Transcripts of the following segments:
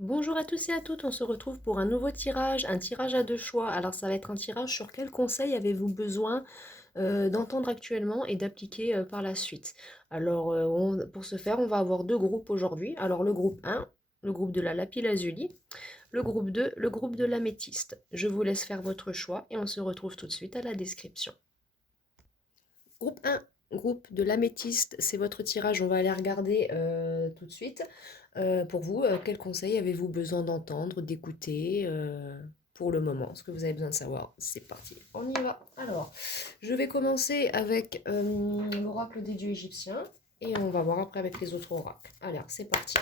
Bonjour à tous et à toutes, on se retrouve pour un nouveau tirage, un tirage à deux choix. Alors ça va être un tirage sur quel conseil avez-vous besoin d'entendre actuellement et d'appliquer par la suite. Alors pour ce faire, on va avoir deux groupes aujourd'hui. Alors le groupe 1, le groupe de la lapis-lazuli, le groupe 2, le groupe de l'améthyste. Je vous laisse faire votre choix et on se retrouve tout de suite à la description. Groupe 1, groupe de l'améthyste, c'est votre tirage, on va aller regarder tout de suite. Pour vous, quels conseils avez-vous besoin d'entendre, d'écouter pour le moment? Ce que vous avez besoin de savoir, c'est parti, on y va. Alors, je vais commencer avec l'oracle des dieux égyptiens et on va voir après avec les autres oracles. Alors, c'est parti.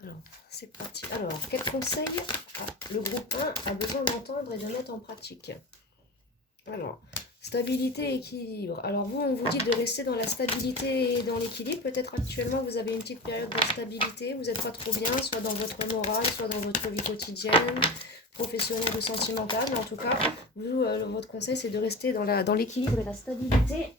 Alors, c'est parti. Alors, quels conseils le groupe 1 a besoin d'entendre et de mettre en pratique? Alors, stabilité et équilibre. Alors vous, on vous dit de rester dans la stabilité et dans l'équilibre. Peut-être actuellement, vous avez une petite période d'instabilité, vous n'êtes pas trop bien, soit dans votre morale, soit dans votre vie quotidienne, professionnelle ou sentimentale. Mais en tout cas, vous, votre conseil, c'est de rester dans l'équilibre et la stabilité.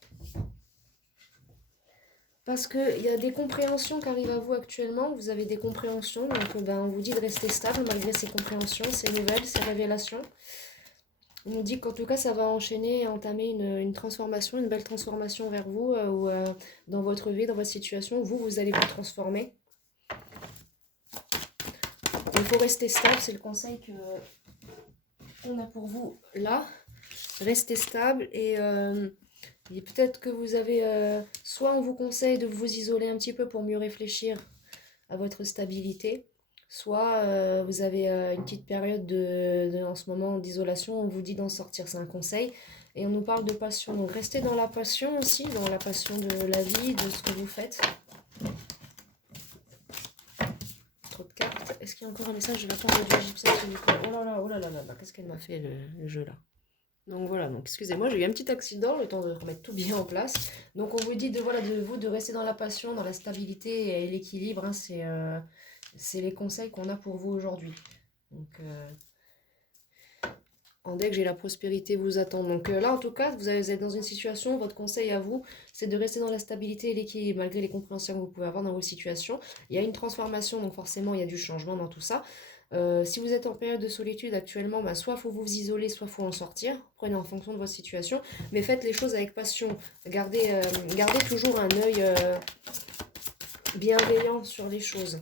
Parce qu'il y a des compréhensions qui arrivent à vous actuellement, vous avez des compréhensions, donc on vous dit de rester stable malgré ces compréhensions, ces nouvelles, ces révélations. On nous dit qu'en tout cas, ça va enchaîner et entamer une transformation, une belle transformation vers vous, ou dans votre vie, dans votre situation, vous allez vous transformer. Il faut rester stable, c'est le conseil qu'on a pour vous là. Restez stable et peut-être que vous avez, soit on vous conseille de vous isoler un petit peu pour mieux réfléchir à votre stabilité, soit vous avez une petite période en ce moment d'isolation, on vous dit d'en sortir, c'est un conseil. Et on nous parle de passion, donc restez dans la passion aussi, dans la passion de la vie, de ce que vous faites. Trop de cartes. Est-ce qu'il y a encore un message de la part de Dieu égyptien s'il vous plaît? Oh là là là là, qu'est-ce qu'elle m'a fait le jeu là? Donc voilà, donc excusez-moi, j'ai eu un petit accident, le temps de remettre tout bien en place. Donc on vous dit de rester dans la passion, dans la stabilité et l'équilibre, hein, c'est les conseils qu'on a pour vous aujourd'hui. Donc en deck, j'ai la prospérité vous attend. Donc là, en tout cas, vous êtes dans une situation, votre conseil à vous, c'est de rester dans la stabilité et l'équilibre, malgré les compréhensions que vous pouvez avoir dans vos situations. Il y a une transformation, donc forcément, il y a du changement dans tout ça. Si vous êtes en période de solitude actuellement, bah, soit il faut vous isoler, soit il faut en sortir. Prenez en fonction de votre situation. Mais faites les choses avec passion. Gardez toujours un œil bienveillant sur les choses.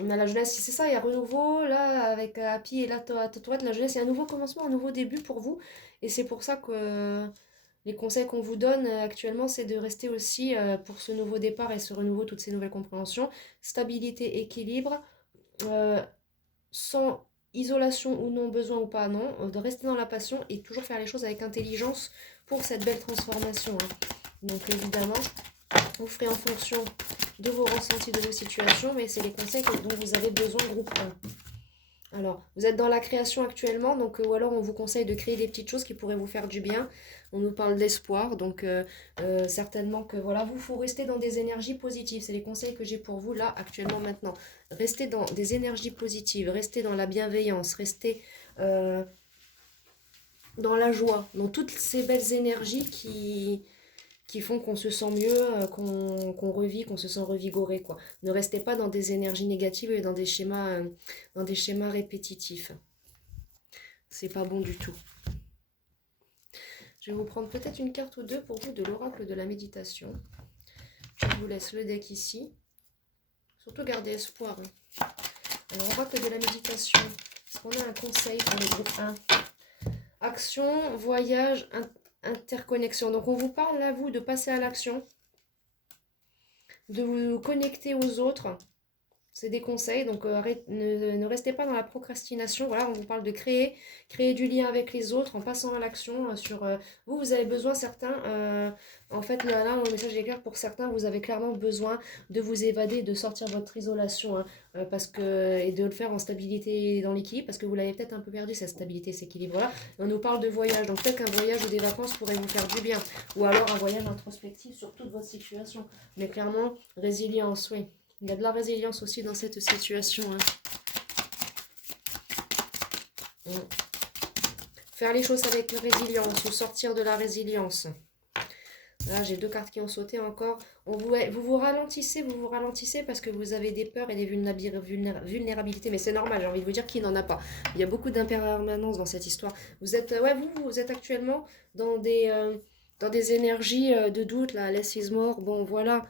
On a la jeunesse, c'est ça, il y a renouveau, là, avec Happy et là, Tatouette, la jeunesse, il y a un nouveau commencement, un nouveau début pour vous. Et c'est pour ça que les conseils qu'on vous donne actuellement, c'est de rester aussi pour ce nouveau départ et ce renouveau, toutes ces nouvelles compréhensions. Stabilité, équilibre, euh, sans isolation ou non, besoin ou pas, non, de rester dans la passion et toujours faire les choses avec intelligence pour cette belle transformation, hein. Donc évidemment, vous ferez en fonction de vos ressentis, de vos situations, mais c'est les conseils dont vous avez besoin, groupe 1. Alors, vous êtes dans la création actuellement, donc ou alors on vous conseille de créer des petites choses qui pourraient vous faire du bien. On nous parle d'espoir, donc certainement que voilà, vous faut rester dans des énergies positives. C'est les conseils que j'ai pour vous là actuellement maintenant. Restez dans des énergies positives, restez dans la bienveillance, restez dans la joie, dans toutes ces belles énergies qui font qu'on se sent mieux, qu'on revit, qu'on se sent revigoré, quoi. Ne restez pas dans des énergies négatives et dans des schémas répétitifs. C'est pas bon du tout. Je vais vous prendre peut-être une carte ou deux pour vous de l'oracle de la méditation. Je vous laisse le deck ici. Surtout gardez espoir, hein. Alors, oracle de la méditation. Est-ce qu'on a un conseil pour le groupe 1? Action, voyage, interconnexion. Donc on vous parle là, vous, de passer à l'action, de vous connecter aux autres. C'est des conseils, donc ne restez pas dans la procrastination. Voilà, on vous parle de créer du lien avec les autres en passant à l'action. Vous avez besoin, certains, en fait, là, le message est clair pour certains, vous avez clairement besoin de vous évader, de sortir de votre isolation, hein, et de le faire en stabilité et dans l'équilibre, parce que vous l'avez peut-être un peu perdu, cette stabilité, cet équilibre-là. On nous parle de voyage, donc peut-être qu'un voyage ou des vacances pourrait vous faire du bien, ou alors un voyage introspectif sur toute votre situation. Mais clairement, résilience, oui. Il y a de la résilience aussi dans cette situation, hein. Faire les choses avec résilience ou sortir de la résilience. Là, j'ai deux cartes qui ont sauté encore. Vous vous ralentissez parce que vous avez des peurs et des vulnérabilités. Mais c'est normal, j'ai envie de vous dire, qui n'en a pas. Il y a beaucoup d'impermanence dans cette histoire. Vous êtes actuellement dans des énergies de doute, là, less is more. Bon, voilà,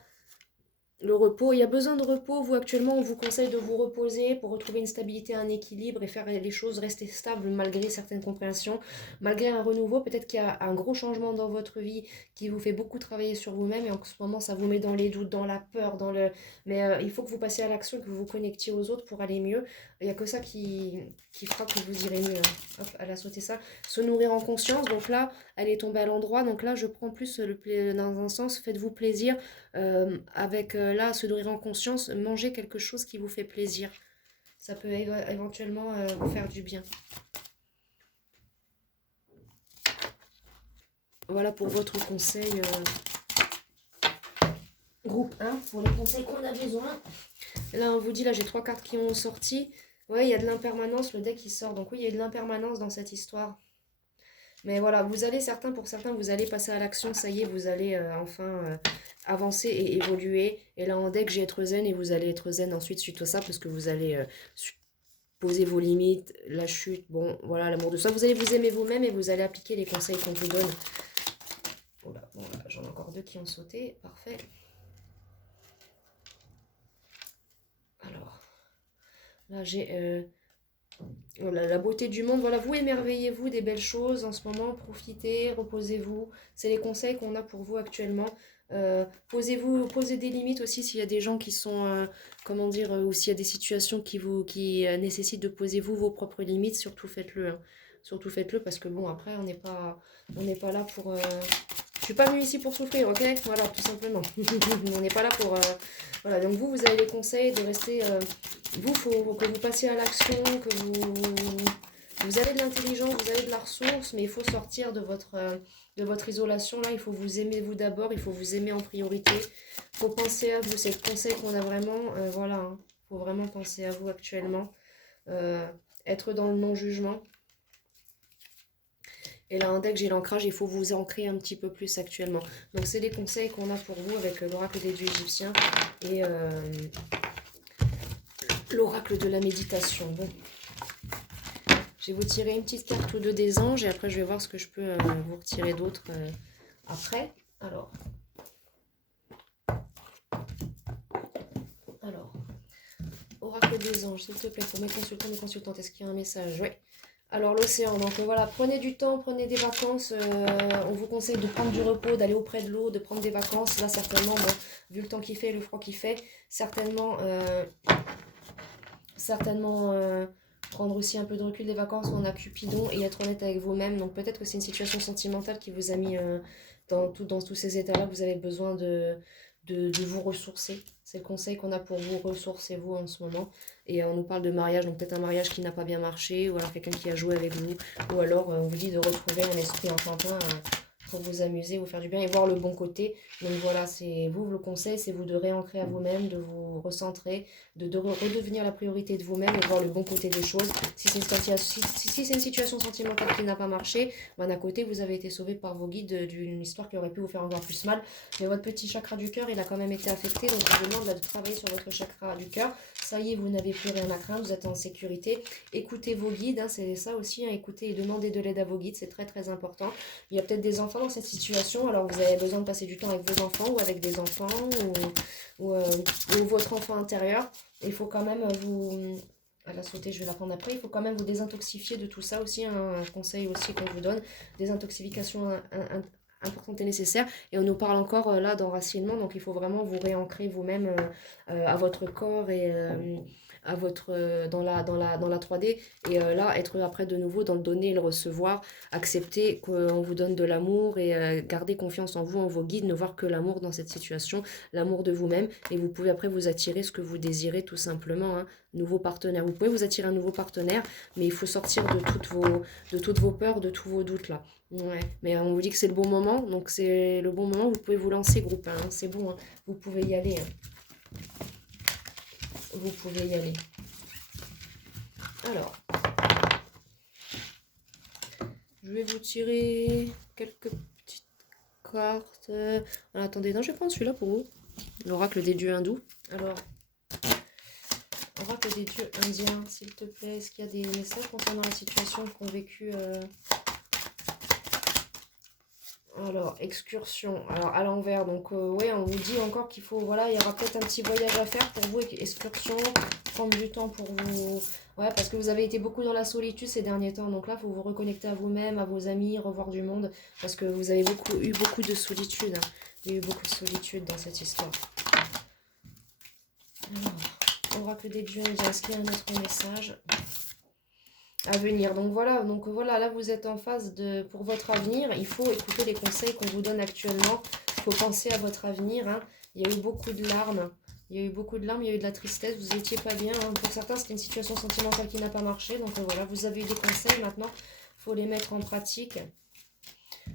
le repos, il y a besoin de repos. Vous, actuellement, on vous conseille de vous reposer pour retrouver une stabilité, un équilibre et faire les choses rester stables malgré certaines compréhensions, malgré un renouveau. Peut-être qu'il y a un gros changement dans votre vie qui vous fait beaucoup travailler sur vous-même et en ce moment, ça vous met dans les doutes, dans la peur, dans le... Mais il faut que vous passiez à l'action, que vous vous connectiez aux autres pour aller mieux. Il n'y a que ça qui fera que vous irez mieux, hein. Hop, elle a sauté ça. Se nourrir en conscience, donc là, elle est tombée à l'endroit. Donc là, je prends plus dans un sens, faites-vous plaisir avec là, se nourrir en conscience, manger quelque chose qui vous fait plaisir. Ça peut éventuellement vous faire du bien. Voilà pour votre conseil groupe 1, pour les conseils qu'on a besoin. Là, on vous dit, là, j'ai 3 cartes qui ont sorti. Ouais, il y a de l'impermanence, le deck qui sort. Donc oui, il y a de l'impermanence dans cette histoire. Mais voilà, pour certains, vous allez passer à l'action, ça y est, vous allez enfin avancer et évoluer. Et là, en deck, j'ai être zen et vous allez être zen ensuite suite à ça parce que vous allez poser vos limites, la chute, bon, voilà, l'amour de soi. Vous allez vous aimer vous-même et vous allez appliquer les conseils qu'on vous donne. Voilà, bon, là, j'en ai encore 2 qui ont sauté, parfait. Alors, là, j'ai... Voilà, la beauté du monde, voilà, vous émerveillez-vous des belles choses en ce moment, profitez, reposez-vous. C'est les conseils qu'on a pour vous actuellement. Posez des limites aussi s'il y a des gens qui sont, comment dire, ou s'il y a des situations qui nécessitent de poser vous vos propres limites, surtout faites-le, hein. Surtout faites-le parce que bon, après, on n'est pas là pour... Je suis pas venue ici pour souffrir, ok? Voilà, tout simplement. On n'est pas là pour... Voilà, donc vous avez les conseils de rester... vous, il faut que vous passiez à l'action, que vous avez de l'intelligence, vous avez de la ressource, mais il faut sortir de votre isolation. Là, il faut vous aimer vous d'abord, il faut vous aimer en priorité. Il faut penser à vous, c'est le conseil qu'on a vraiment. Voilà, hein. Il faut vraiment penser à vous actuellement. Euh, être dans le non-jugement. Et là, dès que j'ai l'ancrage, il faut vous ancrer un petit peu plus actuellement. Donc, c'est les conseils qu'on a pour vous avec l'oracle des dieux égyptiens et l'oracle de la méditation. Bon, je vais vous tirer une petite carte ou deux des anges et après, je vais voir ce que je peux vous retirer d'autres après. Alors, oracle des anges, s'il te plaît, pour mes consultants, mes consultantes, est-ce qu'il y a un message? Oui. Alors l'océan, donc voilà, prenez du temps, prenez des vacances, on vous conseille de prendre du repos, d'aller auprès de l'eau, de prendre des vacances, là certainement, bon, vu le temps qu'il fait, le froid qu'il fait, certainement, prendre aussi un peu de recul des vacances, on a Cupidon et être honnête avec vous-même, donc peut-être que c'est une situation sentimentale qui vous a mis dans tous ces états-là, vous avez besoin de vous ressourcer. C'est le conseil qu'on a pour vous, ressourcez-vous en ce moment. Et on nous parle de mariage, donc peut-être un mariage qui n'a pas bien marché, ou alors quelqu'un qui a joué avec vous, ou alors on vous dit de retrouver un esprit enfantin pour vous amuser, vous faire du bien et voir le bon côté. Donc voilà, c'est vous le conseil, c'est vous de réancrer à vous-même, de vous recentrer, de redevenir la priorité de vous-même et voir le bon côté des choses. Si c'est une situation sentimentale qui n'a pas marché, ben d'un côté vous avez été sauvé par vos guides d'une histoire qui aurait pu vous faire encore plus mal. Mais votre petit chakra du cœur, il a quand même été affecté, donc je vous demande là, de travailler sur votre chakra du cœur. Ça y est, vous n'avez plus rien à craindre, vous êtes en sécurité. Écoutez vos guides, hein, c'est ça aussi, hein, écoutez et demandez de l'aide à vos guides, c'est très très important. Il y a peut-être des enfants dans cette situation, alors vous avez besoin de passer du temps avec vos enfants ou avec des enfants ou votre enfant intérieur. Il faut quand même vous... Elle a sauté, je vais la prendre après. Il faut quand même vous désintoxifier de tout ça aussi, hein, un conseil aussi qu'on vous donne. Désintoxification importante et nécessaire. Et on nous parle encore là d'enracinement, donc il faut vraiment vous réancrer vous-même à votre corps et à votre, dans la 3D. Et là, être après de nouveau dans le donner et le recevoir, accepter qu'on vous donne de l'amour et garder confiance en vous, en vos guides, ne voir que l'amour dans cette situation, l'amour de vous-même. Et vous pouvez après vous attirer ce que vous désirez tout simplement, hein. Nouveau partenaire. Vous pouvez vous attirer un nouveau partenaire, mais il faut sortir de toutes vos peurs, de tous vos doutes là. Ouais, mais on vous dit que c'est le bon moment, donc c'est le bon moment, vous pouvez vous lancer groupe 1, hein, c'est bon, hein, vous pouvez y aller. Hein. Vous pouvez y aller. Alors, je vais vous tirer quelques petites cartes. Alors, attendez, non, je vais prendre celui-là pour vous. L'oracle des dieux hindous. Alors, oracle des dieux indiens, s'il te plaît, est-ce qu'il y a des messages concernant la situation qu'ont vécu alors, excursion, alors à l'envers, donc ouais, on vous dit encore qu'il faut, voilà, il y aura peut-être un petit voyage à faire pour vous, excursion, prendre du temps pour vous, ouais, parce que vous avez été beaucoup dans la solitude ces derniers temps, donc là, il faut vous reconnecter à vous-même, à vos amis, revoir du monde, parce que vous avez eu beaucoup de solitude, hein. Il y a eu beaucoup de solitude dans cette histoire. Alors, oracle des dieux indiens, est-ce qu'il y a un autre message à venir? Donc voilà, là vous êtes en phase pour votre avenir, il faut écouter les conseils qu'on vous donne actuellement, il faut penser à votre avenir, hein. Il y a eu beaucoup de larmes, il y a eu beaucoup de larmes, il y a eu de la tristesse, vous étiez pas bien, hein. Pour certains c'était une situation sentimentale qui n'a pas marché, donc voilà, vous avez eu des conseils, maintenant il faut les mettre en pratique.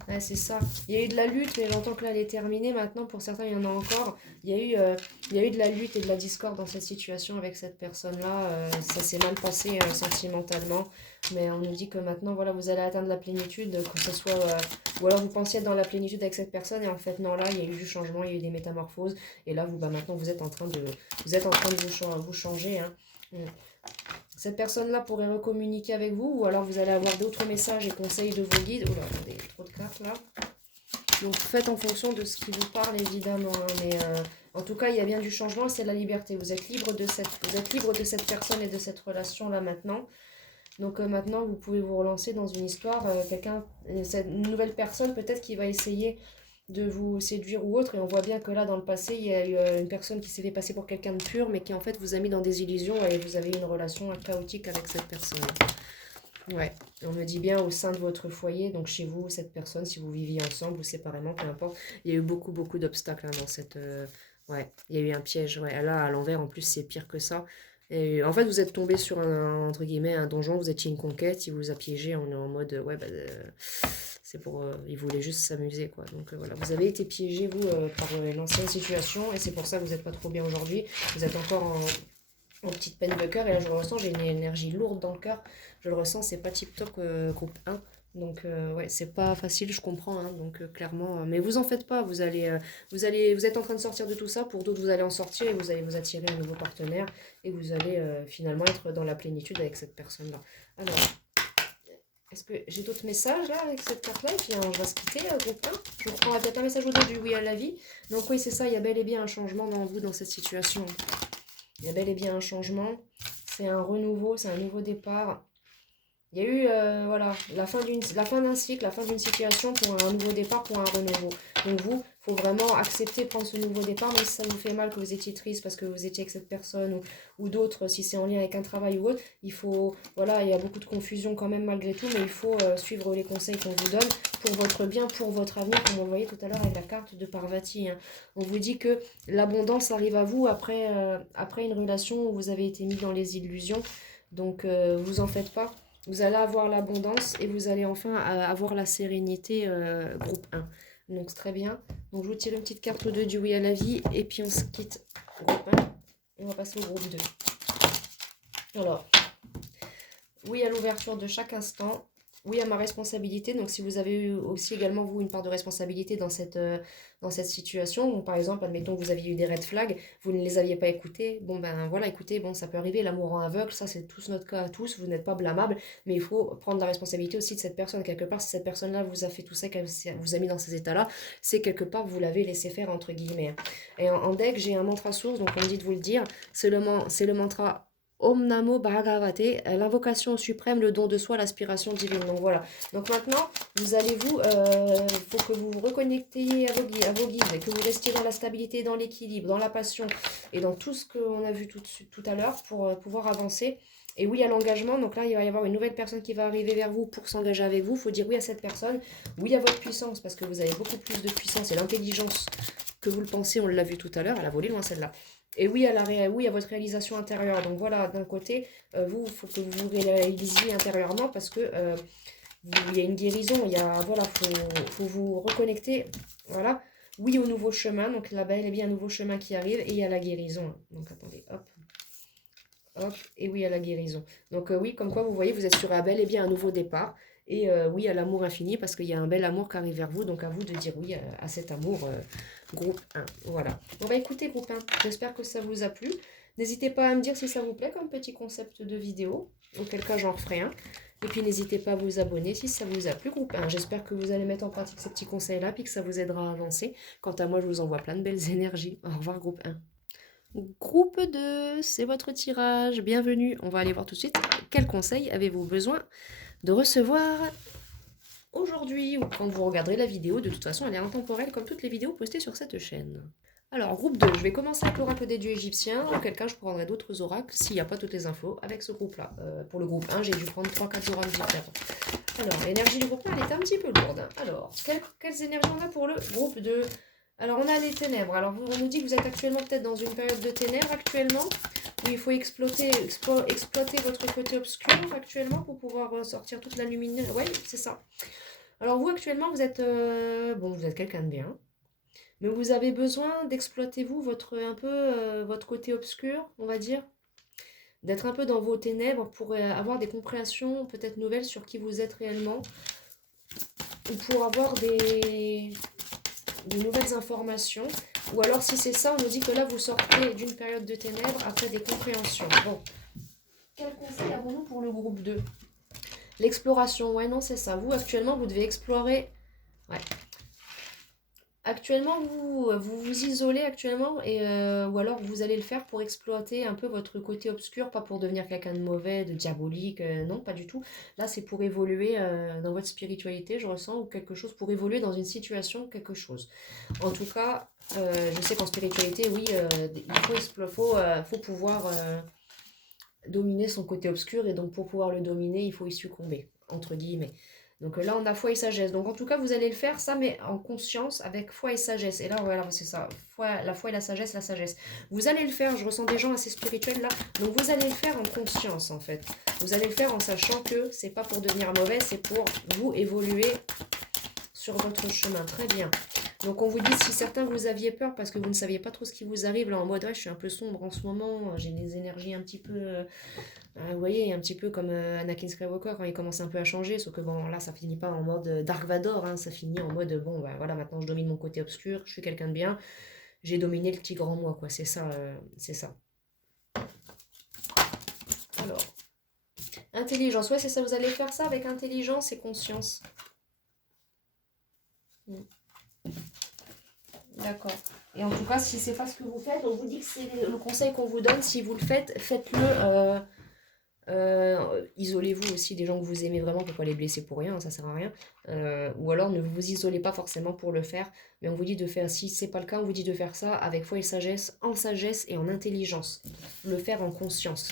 Ouais, c'est ça. Il y a eu de la lutte, mais j'entends que là, elle est terminée. Maintenant, pour certains, il y en a encore. Il y a eu de la lutte et de la discorde dans cette situation avec cette personne-là. Ça s'est mal passé sentimentalement. Mais on nous dit que maintenant, voilà, vous allez atteindre la plénitude, que ce soit... ou alors vous pensiez être dans la plénitude avec cette personne, et en fait, non, là, il y a eu du changement, il y a eu des métamorphoses. Et là, maintenant, vous êtes en train de vous changer, hein. Mm. Cette personne-là pourrait recommuniquer avec vous, ou alors vous allez avoir d'autres messages et conseils de vos guides. Oula, attendez, trop de cartes là. Donc faites en fonction de ce qui vous parle évidemment, hein, mais en tout cas il y a bien du changement, c'est de la liberté. Vous êtes libre de cette personne et de cette relation là maintenant. Donc maintenant vous pouvez vous relancer dans une histoire, une nouvelle personne peut-être qui va essayer de vous séduire ou autre, et on voit bien que là dans le passé il y a eu une personne qui s'est fait passer pour quelqu'un de pur, mais qui en fait vous a mis dans des illusions et vous avez eu une relation chaotique avec cette personne. Ouais, on me dit bien au sein de votre foyer, donc chez vous, cette personne, si vous viviez ensemble ou séparément, peu importe, il y a eu beaucoup, beaucoup d'obstacles hein, dans cette... ouais, il y a eu un piège, ouais. Là, à l'envers, en plus, c'est pire que ça. Et, en fait, vous êtes tombé sur entre guillemets, un donjon, vous étiez une conquête, il vous a piégé, on est en mode, ouais, bah, c'est pour... il voulait juste s'amuser, quoi. Donc voilà, vous avez été piégé, vous, par l'ancienne situation, et c'est pour ça que vous n'êtes pas trop bien aujourd'hui. Vous êtes encore en petite peine de cœur, et là je le ressens, j'ai une énergie lourde dans le cœur, je le ressens, c'est pas tip top groupe 1, donc ouais, c'est pas facile, je comprends, hein, donc clairement, mais vous en faites pas, vous êtes en train de sortir de tout ça, pour d'autres vous allez en sortir et vous allez vous attirer un nouveau partenaire, et vous allez finalement être dans la plénitude avec cette personne-là. Alors, est-ce que j'ai d'autres messages là avec cette carte-là? Et puis on va se quitter, groupe 1. Je vous reprends peut-être un message ou deux du oui à la vie. Donc oui, c'est ça, il y a bel et bien un changement dans vous, dans cette situation. Il y a bel et bien un changement, c'est un renouveau, c'est un nouveau départ. Il y a eu voilà, la fin d'un cycle, la fin d'une situation pour un nouveau départ, pour un renouveau. Donc vous, il faut vraiment accepter de prendre ce nouveau départ, même si ça vous fait mal, que vous étiez triste parce que vous étiez avec cette personne ou d'autres, si c'est en lien avec un travail ou autre. Il faut, voilà, il y a beaucoup de confusion quand même malgré tout, mais il faut suivre les conseils qu'on vous donne pour votre bien, pour votre avenir, comme on voyait tout à l'heure avec la carte de Parvati, hein. On vous dit que l'abondance arrive à vous après une relation où vous avez été mis dans les illusions. Donc vous en faites pas. Vous allez avoir l'abondance et vous allez enfin avoir la sérénité, groupe 1. Donc c'est très bien. Donc je vous tire une petite carte ou deux du oui à la vie et puis on se quitte groupe 1 et on va passer au groupe 2. Alors, oui à l'ouverture de chaque instant. Oui à ma responsabilité, donc si vous avez eu aussi également vous une part de responsabilité dans cette situation, donc par exemple admettons que vous aviez eu des red flags, vous ne les aviez pas écoutés, bon ben voilà, écoutez, bon ça peut arriver, l'amour en aveugle, ça c'est tous notre cas à tous, vous n'êtes pas blâmable, mais il faut prendre la responsabilité aussi de cette personne, quelque part si cette personne-là vous a fait tout ça, qu'elle vous a mis dans ces états-là, c'est quelque part vous l'avez laissé faire entre guillemets. Et en deck j'ai un mantra source, donc on me dit de vous le dire, c'est le mantra Om Namo Bhagavate, l'invocation suprême, le don de soi, l'aspiration divine. Donc voilà. Donc maintenant, vous allez faut que vous vous reconnectiez à vos guides, et que vous restiez dans la stabilité, dans l'équilibre, dans la passion et dans tout ce qu'on a vu tout à l'heure pour pouvoir avancer. Et oui à l'engagement, donc là il va y avoir une nouvelle personne qui va arriver vers vous pour s'engager avec vous. Il faut dire oui à cette personne, oui à votre puissance, parce que vous avez beaucoup plus de puissance et l'intelligence que vous le pensez, on l'a vu tout à l'heure, elle a volé loin celle-là. Et oui à votre réalisation intérieure. Donc voilà, d'un côté, il faut que vous vous réalisiez intérieurement parce que il y a une guérison, faut vous reconnecter. Voilà. Oui au nouveau chemin, donc là-bas, il y a bien un nouveau chemin qui arrive et il y a la guérison. Donc attendez, hop. Hop, et oui à la guérison. Donc oui, comme quoi vous voyez, vous êtes sur un bel et bien un nouveau départ. Et oui à l'amour infini parce qu'il y a un bel amour qui arrive vers vous. Donc à vous de dire oui à cet amour groupe 1. Voilà. On va écouter groupe 1. J'espère que ça vous a plu. N'hésitez pas à me dire si ça vous plaît comme petit concept de vidéo. Auquel cas j'en referai un. Et puis n'hésitez pas à vous abonner si ça vous a plu groupe 1. J'espère que vous allez mettre en pratique ces petits conseils-là puis que ça vous aidera à avancer. Quant à moi je vous envoie plein de belles énergies. Au revoir groupe 1. Groupe 2, c'est votre tirage. Bienvenue. On va aller voir tout de suite quels conseils avez-vous besoin de recevoir aujourd'hui ou quand vous regarderez la vidéo. De toute façon, elle est intemporelle comme toutes les vidéos postées sur cette chaîne. Alors, groupe 2, je vais commencer avec l'oracle des dieux égyptiens. Auquel cas, je prendrai d'autres oracles s'il n'y a pas toutes les infos avec ce groupe-là. Pour le groupe 1, j'ai dû prendre 3-4 oracles différents. Alors, l'énergie du groupe 1, elle est un petit peu lourde. Alors, quelles énergies on a pour le groupe 2? Alors, on a les ténèbres. Alors, on nous dit que vous êtes actuellement peut-être dans une période de ténèbres actuellement, où il faut exploiter votre côté obscur actuellement pour pouvoir sortir toute la lumière. Oui, c'est ça. Alors, vous, actuellement, vous êtes, vous êtes quelqu'un de bien, mais vous avez besoin d'exploiter, vous, votre côté obscur, on va dire, d'être un peu dans vos ténèbres pour avoir des compréhensions peut-être nouvelles sur qui vous êtes réellement, ou pour avoir des nouvelles informations. Ou alors si c'est ça, on nous dit que là vous sortez d'une période de ténèbres après des compréhensions. Bon, quel conseil avons-nous pour le groupe 2? L'exploration, ouais non c'est ça. Vous actuellement vous devez explorer. Ouais. Actuellement vous isolez actuellement et ou alors vous allez le faire pour exploiter un peu votre côté obscur, pas pour devenir quelqu'un de mauvais, de diabolique, non pas du tout. Là c'est pour évoluer dans votre spiritualité, je ressens, ou quelque chose pour évoluer dans une situation, quelque chose. En tout cas, je sais qu'en spiritualité, oui, faut pouvoir dominer son côté obscur, et donc pour pouvoir le dominer, il faut y succomber, entre guillemets. Donc là, on a foi et sagesse. Donc en tout cas, vous allez le faire, ça, mais en conscience, avec foi et sagesse. Et là, voilà, c'est ça. La foi et la sagesse, la sagesse. Vous allez le faire, je ressens des gens assez spirituels là. Donc vous allez le faire en conscience, en fait. Vous allez le faire en sachant que c'est pas pour devenir mauvais, c'est pour vous évoluer sur votre chemin. Très bien. Donc on vous dit, si certains vous aviez peur parce que vous ne saviez pas trop ce qui vous arrive, là en mode ouais, je suis un peu sombre en ce moment, j'ai des énergies un petit peu, vous voyez, un petit peu comme Anakin Skywalker quand il commence un peu à changer, sauf que bon là ça finit pas en mode Dark Vador, hein, ça finit en mode bon bah voilà, maintenant je domine mon côté obscur, je suis quelqu'un de bien, j'ai dominé le tigre en moi, quoi, c'est ça, c'est ça. Alors, intelligence, ouais c'est ça, vous allez faire ça avec intelligence et conscience. D'accord. Et en tout cas, si c'est pas ce que vous faites, on vous dit que c'est le conseil qu'on vous donne. Si vous le faites, faites-le. Isolez-vous aussi des gens que vous aimez vraiment pour pas les blesser pour rien, ça sert à rien. Ou alors ne vous isolez pas forcément pour le faire, mais on vous dit de faire, si c'est pas le cas, on vous dit de faire ça avec foi et sagesse et en intelligence. Le faire en conscience.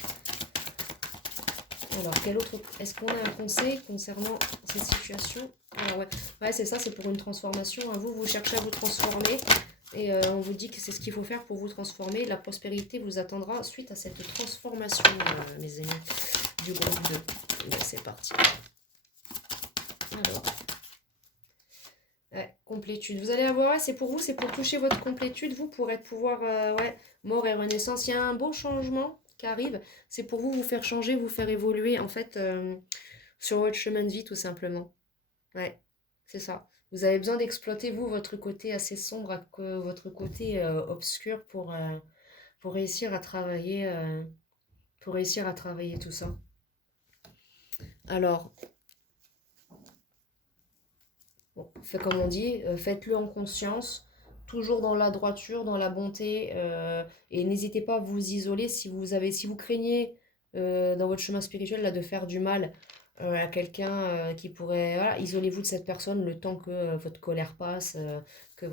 Alors, quel autre. Est-ce qu'on a un conseil concernant cette situation? Alors, ouais c'est ça, c'est pour une transformation. Vous cherchez à vous transformer. Et on vous dit que c'est ce qu'il faut faire pour vous transformer. La prospérité vous attendra suite à cette transformation, mes amis, du groupe 2. Ben, c'est parti. Alors. Ouais, complétude. Vous allez avoir, c'est pour vous, c'est pour toucher votre complétude, vous, pour pouvoir, mort et renaissance. Il y a un beau changement qui arrive. C'est pour vous faire changer, vous faire évoluer, en fait, sur votre chemin de vie, tout simplement. Ouais, c'est ça. Vous avez besoin d'exploiter, vous, votre côté assez sombre, votre côté obscur pour réussir à travailler, tout ça. Alors, bon, comme on dit, faites-le en conscience, toujours dans la droiture, dans la bonté, et n'hésitez pas à vous isoler si vous craignez dans votre chemin spirituel là, de faire du mal à quelqu'un qui pourrait, voilà, isolez-vous de cette personne le temps que votre colère passe, que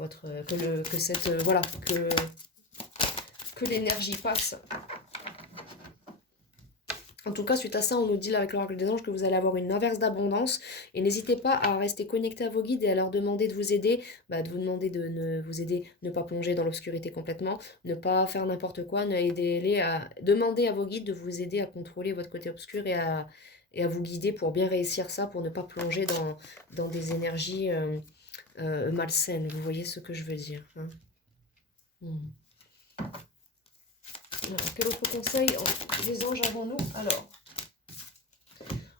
l'énergie passe. En tout cas, suite à ça, on nous dit là avec l'oracle des anges que vous allez avoir une inverse d'abondance. Et n'hésitez pas à rester connecté à vos guides et à leur demander de vous aider. De vous demander de vous aider, ne pas plonger dans l'obscurité complètement, ne pas faire n'importe quoi, demander à vos guides de vous aider à contrôler votre côté obscur et à vous guider pour bien réussir ça, pour ne pas plonger dans des énergies malsaines. Vous voyez ce que je veux dire, hein? Alors, quel autre conseil les anges avons-nous? Alors,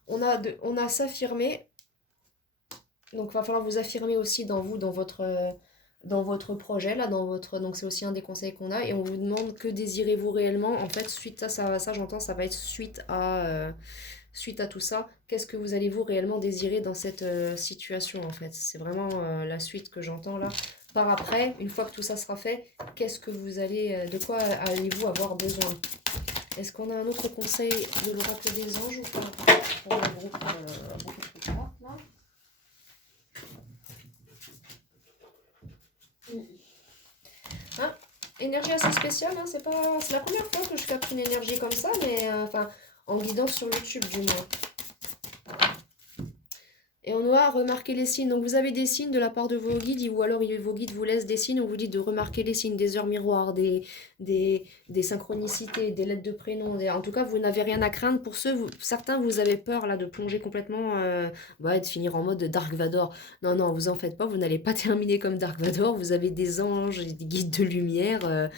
on a s'affirmer, Donc, il va falloir vous affirmer aussi dans vous, dans votre projet, là, dans votre... Donc, c'est aussi un des conseils qu'on a. Et on vous demande que désirez-vous réellement. En fait, suite à ça j'entends, ça va être suite à tout ça. Qu'est-ce que vous allez-vous réellement désirer dans cette situation, en fait? C'est vraiment la suite que j'entends là. Par après, une fois que tout ça sera fait, qu'est-ce que vous allez... de quoi allez-vous avoir besoin? Est-ce qu'on a un autre conseil de l'oracle des anges ou pas? Pour le groupe, beaucoup plus tard, là. Hein, énergie assez spéciale, hein, c'est la première fois que je capte une énergie comme ça, mais enfin, en guidance sur YouTube du moins. Et on doit remarquer les signes. Donc vous avez des signes de la part de vos guides, ou alors vos guides vous laissent des signes, on vous dit de remarquer les signes, des heures miroirs, des synchronicités, des lettres de prénom. En tout cas, vous n'avez rien à craindre. Pour certains, vous avez peur là de plonger complètement, de finir en mode Dark Vador. Non, non, vous en faites pas, vous n'allez pas terminer comme Dark Vador. Vous avez des anges, des guides de lumière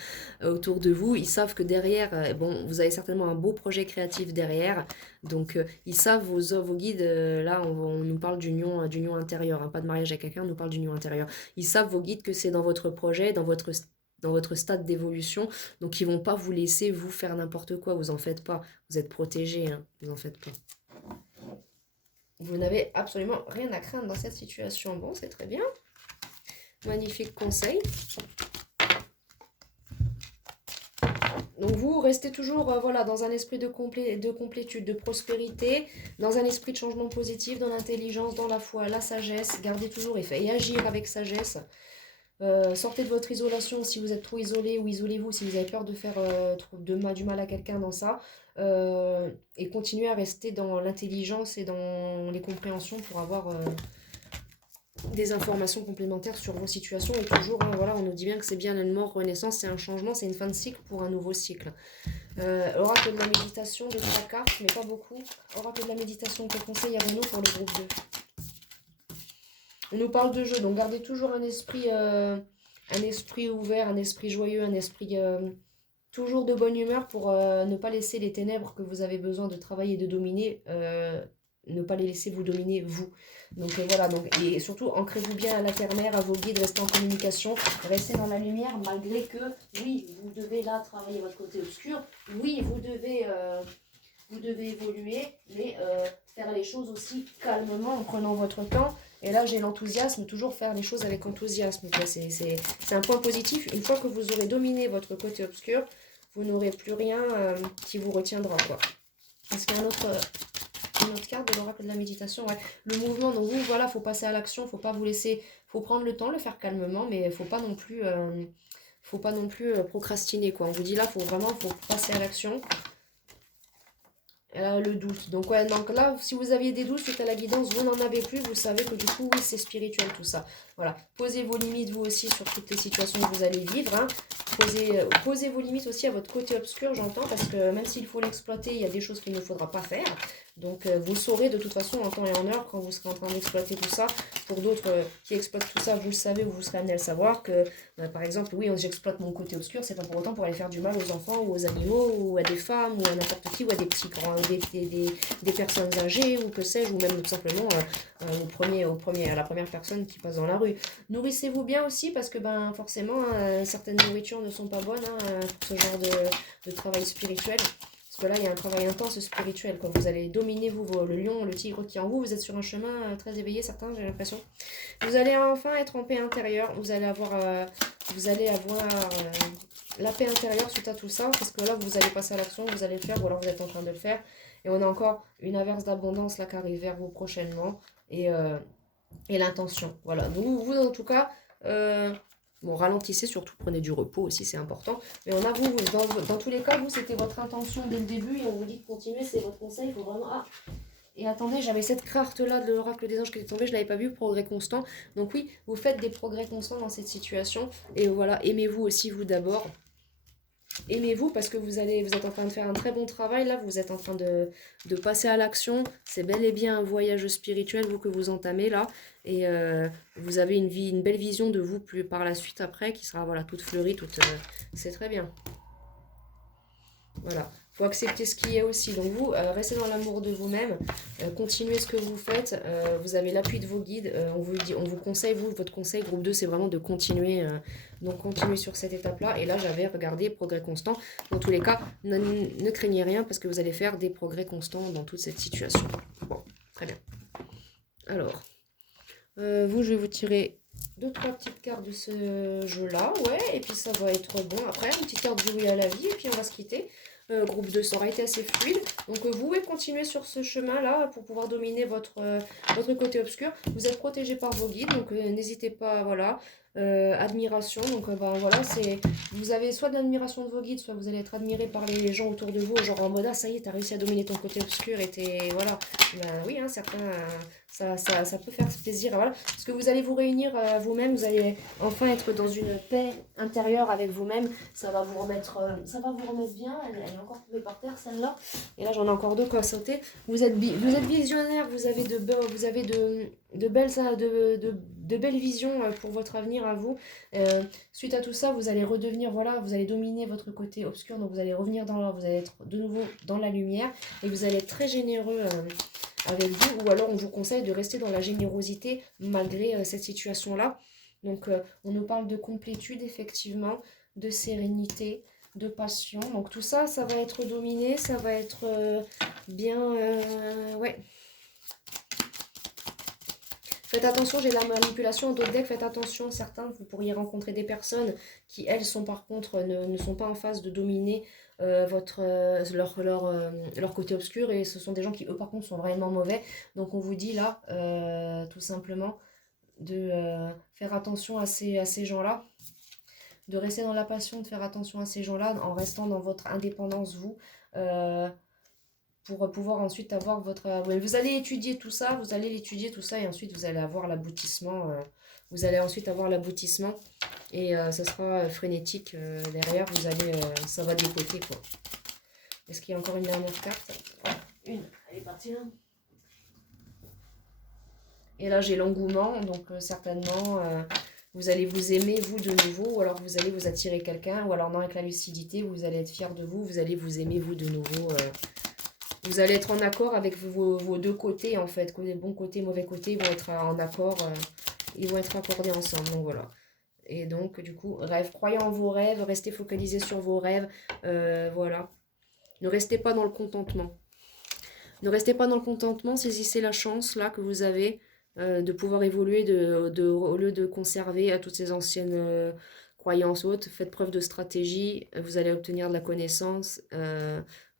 autour de vous. Ils savent que derrière, bon, vous avez certainement un beau projet créatif derrière. Donc, ils savent, vos guides, là, on nous parle d'union intérieure, hein, pas de mariage avec quelqu'un, on nous parle d'union intérieure. Ils savent, vos guides, que c'est dans votre projet, dans votre stade d'évolution, donc ils vont pas vous laisser vous faire n'importe quoi, vous en faites pas. Vous êtes protégés, hein, vous en faites pas. Vous n'avez absolument rien à craindre dans cette situation. Bon, c'est très bien. Magnifique conseil. Donc vous restez toujours voilà, dans un esprit de complétude, de prospérité, dans un esprit de changement positif, dans l'intelligence, dans la foi, la sagesse. Gardez toujours et agir avec sagesse. Sortez de votre isolation si vous êtes trop isolé, ou isolez-vous si vous avez peur de faire du mal à quelqu'un dans ça. Et continuez à rester dans l'intelligence et dans les compréhensions pour avoir des informations complémentaires sur vos situations. Et toujours, hein, voilà, on nous dit bien que c'est bien une mort, renaissance, c'est un changement, c'est une fin de cycle pour un nouveau cycle. Oracle de la méditation, 2-3 cartes, mais pas beaucoup. Oracle de la méditation, quel conseil avons-nous pour le groupe 2? On nous parle de jeu, donc gardez toujours un esprit ouvert, un esprit joyeux, un esprit toujours de bonne humeur pour ne pas laisser les ténèbres que vous avez besoin de travailler et de dominer, ne pas les laisser vous dominer vous. Donc voilà, et surtout ancrez-vous bien à la terre-mère, à vos guides, restez en communication, restez dans la lumière malgré que, oui, vous devez là travailler votre côté obscur, oui, vous devez évoluer, mais faire les choses aussi calmement en prenant votre temps. Et là, j'ai l'enthousiasme, toujours faire les choses avec enthousiasme. C'est un point positif. Une fois que vous aurez dominé votre côté obscur, vous n'aurez plus rien qui vous retiendra, quoi. Est-ce qu'il y a une autre carte de l'oracle de la méditation? Ouais. Le mouvement, donc vous, voilà, faut passer à l'action, faut pas vous laisser, faut prendre le temps, le faire calmement, mais faut pas non plus procrastiner, quoi. On vous dit là, faut passer à l'action. Le doute. Donc ouais, donc là, si vous aviez des doutes suite à la guidance, vous n'en avez plus, vous savez que du coup, oui, c'est spirituel tout ça. Voilà. Posez vos limites vous aussi sur toutes les situations que vous allez vivre. Hein. Posez vos limites aussi à votre côté obscur, j'entends, parce que même s'il faut l'exploiter, il y a des choses qu'il ne faudra pas faire. Donc vous saurez de toute façon en temps et en heure quand vous serez en train d'exploiter tout ça. Pour d'autres qui exploitent tout ça, vous le savez ou vous serez amené à le savoir que, par exemple, oui, j'exploite mon côté obscur, c'est pas pour autant pour aller faire du mal aux enfants ou aux animaux ou à des femmes ou à n'importe qui ou à des petits grands, des personnes âgées ou que sais-je, ou même tout simplement à la première personne qui passe dans la rue. Nourrissez-vous bien aussi parce que forcément certaines nourritures ne sont pas bonnes pour ce genre de travail spirituel. Parce que là, il y a un travail intense spirituel. Quand vous allez dominer, le lion, le tigre qui est en vous, vous êtes sur un chemin très éveillé, certains, j'ai l'impression. Vous allez enfin être en paix intérieure. Vous allez avoir la paix intérieure suite à tout ça. Parce que là, vous allez passer à l'action, vous allez le faire, ou alors vous êtes en train de le faire. Et on a encore une averse d'abondance là qui arrive vers vous prochainement. Et l'intention. Voilà. Donc, vous, en tout cas... Bon, ralentissez surtout, prenez du repos aussi, c'est important. Mais on a dans tous les cas, vous, c'était votre intention dès le début et on vous dit de continuer, c'est votre conseil, il faut vraiment... Ah. Et attendez, j'avais cette carte-là de l'oracle des anges qui était tombée, je ne l'avais pas vue, progrès constant. Donc oui, vous faites des progrès constants dans cette situation. Et voilà, aimez-vous aussi, vous d'abord. Aimez-vous parce que vous êtes en train de faire un très bon travail. Là, vous êtes en train de passer à l'action. C'est bel et bien un voyage spirituel, vous, que vous entamez là. Et vous avez une belle vision de vous plus par la suite après qui sera voilà, toute fleurie, c'est très bien. Voilà. faut accepter ce qui est aussi. Donc vous, restez dans l'amour de vous-même, continuez ce que vous faites, vous avez l'appui de vos guides, on vous conseille, votre conseil groupe 2, c'est vraiment de continuer, donc continuez sur cette étape-là. Et là, j'avais regardé progrès constant. Dans tous les cas, ne craignez rien parce que vous allez faire des progrès constants dans toute cette situation. Bon, très bien. Alors, vous, je vais vous tirer 2-3 petites cartes de ce jeu-là, ouais, et puis ça va être bon. Après, une petite carte du oui à la vie, et puis on va se quitter. Groupe 2, ça aura été assez fluide. Donc vous pouvez continuer sur ce chemin-là pour pouvoir dominer votre côté obscur. Vous êtes protégé par vos guides, donc n'hésitez pas, voilà. Admiration, donc ben, voilà, vous avez soit de l'admiration de vos guides, soit vous allez être admiré par les gens autour de vous, genre en mode, ah ça y est, t'as réussi à dominer ton côté obscur, et voilà. Ben oui, hein, certains, ça peut faire plaisir, voilà. Parce que vous allez vous réunir vous-même, vous allez enfin être dans une paix intérieure avec vous-même, ça va vous remettre bien. Elle est encore tombée par terre, celle-là, et là j'en ai encore deux qui ont sauté. Vous êtes visionnaire, vous avez de belles visions pour votre avenir à vous. Suite à tout ça, vous allez redevenir, voilà, vous allez dominer votre côté obscur, donc vous allez revenir vous allez être de nouveau dans la lumière, et vous allez être très généreux avec vous, ou alors on vous conseille de rester dans la générosité malgré cette situation-là. Donc on nous parle de complétude, effectivement, de sérénité, de passion. Donc tout ça, ça va être dominé, ça va être bien... ouais. Faites attention, j'ai de la manipulation d'autres decks, faites attention, certains, vous pourriez rencontrer des personnes qui, elles, sont par contre, ne sont pas en phase de dominer leur côté obscur, et ce sont des gens qui, eux, par contre, sont vraiment mauvais. Donc on vous dit là, tout simplement, de faire attention à ces gens-là, de rester dans la passion, de faire attention à ces gens-là, en restant dans votre indépendance, vous, pour pouvoir ensuite avoir votre... Vous allez étudier tout ça, et ensuite vous allez avoir l'aboutissement. Vous allez ensuite avoir l'aboutissement, et ça sera frénétique derrière, ça va dépoter, quoi. Est-ce qu'il y a encore une dernière carte? Une, elle est partie là. Et là j'ai l'engouement, donc certainement vous allez vous aimer vous de nouveau, ou alors vous allez vous attirer quelqu'un, ou alors non, avec la lucidité, vous allez être fier de vous, vous allez vous aimer vous de nouveau. Vous allez être en accord avec vos deux côtés, en fait. Les bons côtés, mauvais côtés, ils vont être en accord. Ils vont être accordés ensemble. Donc voilà. Et donc, du coup, croyez en vos rêves, restez focalisés sur vos rêves. Voilà. Ne restez pas dans le contentement. Ne restez pas dans le contentement. Saisissez la chance, là, que vous avez de pouvoir évoluer au lieu de conserver à toutes ces anciennes croyances hautes. Faites preuve de stratégie. Vous allez obtenir de la connaissance.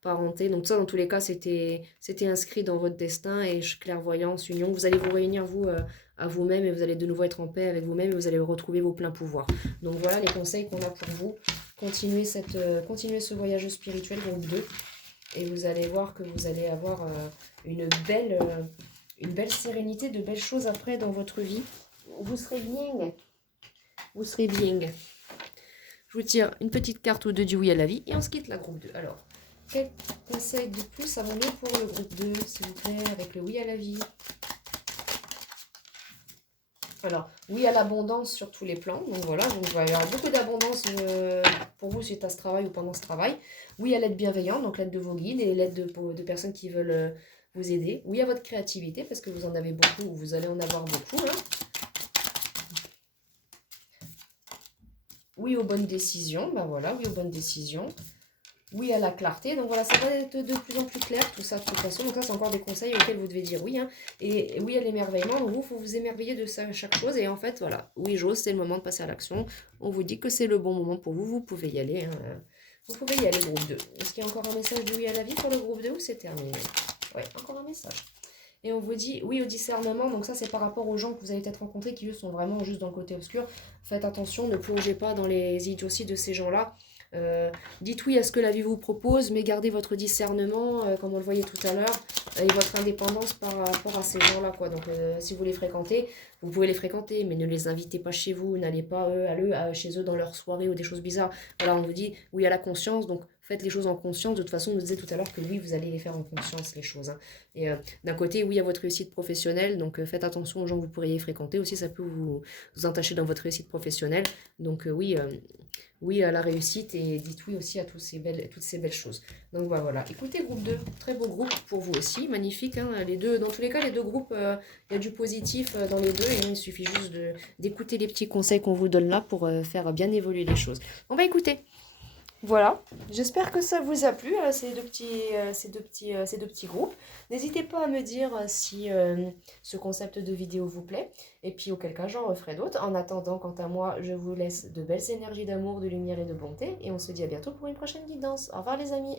Parenté. Donc ça, dans tous les cas, c'était inscrit dans votre destin, et clairvoyance, union. Vous allez vous réunir, vous, à vous-même, et vous allez de nouveau être en paix avec vous-même, et vous allez retrouver vos pleins pouvoirs. Donc voilà les conseils qu'on a pour vous. Continuez ce voyage spirituel, groupe 2, et vous allez voir que vous allez avoir une belle sérénité, de belles choses après dans votre vie. Vous serez bien. Vous serez bien. Je vous tire une petite carte ou deux du oui à la vie, et on se quitte la groupe 2. Alors, quel conseil de plus avons-nous pour le groupe 2, s'il vous plaît, avec le oui à la vie? Alors, oui à l'abondance sur tous les plans. Donc voilà, donc il va y avoir beaucoup d'abondance pour vous suite à ce travail ou pendant ce travail. Oui à l'aide bienveillante, donc l'aide de vos guides et l'aide de personnes qui veulent vous aider. Oui à votre créativité, parce que vous en avez beaucoup, ou vous allez en avoir beaucoup. Hein. Oui aux bonnes décisions, ben voilà, oui aux bonnes décisions. Oui à la clarté, donc voilà, ça va être de plus en plus clair tout ça de toute façon. Donc ça, c'est encore des conseils auxquels vous devez dire oui. Hein. Et oui à l'émerveillement, donc vous, il faut vous émerveiller de chaque chose. Et en fait, voilà, oui j'ose, c'est le moment de passer à l'action. On vous dit que c'est le bon moment pour vous, vous pouvez y aller. Hein. Vous pouvez y aller, groupe 2. Est-ce qu'il y a encore un message de oui à la vie pour le groupe 2 ou c'est terminé? Oui, encore un message. Et on vous dit oui au discernement, donc ça c'est par rapport aux gens que vous avez peut-être rencontrés qui eux sont vraiment juste dans le côté obscur. Faites attention, ne plongez pas dans les idioties de ces gens-là. Dites oui à ce que la vie vous propose, mais gardez votre discernement, comme on le voyait tout à l'heure, et votre indépendance par rapport à ces gens-là, quoi. Donc, si vous les fréquentez, vous pouvez les fréquenter, mais ne les invitez pas chez vous, n'allez pas chez eux dans leur soirée ou des choses bizarres. Voilà, on vous dit oui à la conscience, donc faites les choses en conscience. De toute façon, on nous disait tout à l'heure que oui, vous allez les faire en conscience, les choses. Hein. Et d'un côté, oui à votre réussite professionnelle, donc faites attention aux gens que vous pourriez fréquenter aussi, ça peut vous entacher dans votre réussite professionnelle. Donc oui oui à la réussite et dites oui aussi à toutes ces belles choses. Donc voilà. Écoutez, groupe 2, très beau groupe pour vous aussi, magnifique. Hein, les deux, dans tous les cas, les deux groupes, il y a du positif dans les deux et il suffit juste d'écouter les petits conseils qu'on vous donne là pour faire bien évoluer les choses. On va écouter. Voilà, j'espère que ça vous a plu, ces deux petits groupes. N'hésitez pas à me dire si ce concept de vidéo vous plaît, et puis auquel cas j'en referai d'autres. En attendant, quant à moi, je vous laisse de belles énergies d'amour, de lumière et de bonté, et on se dit à bientôt pour une prochaine guidance. Au revoir les amis.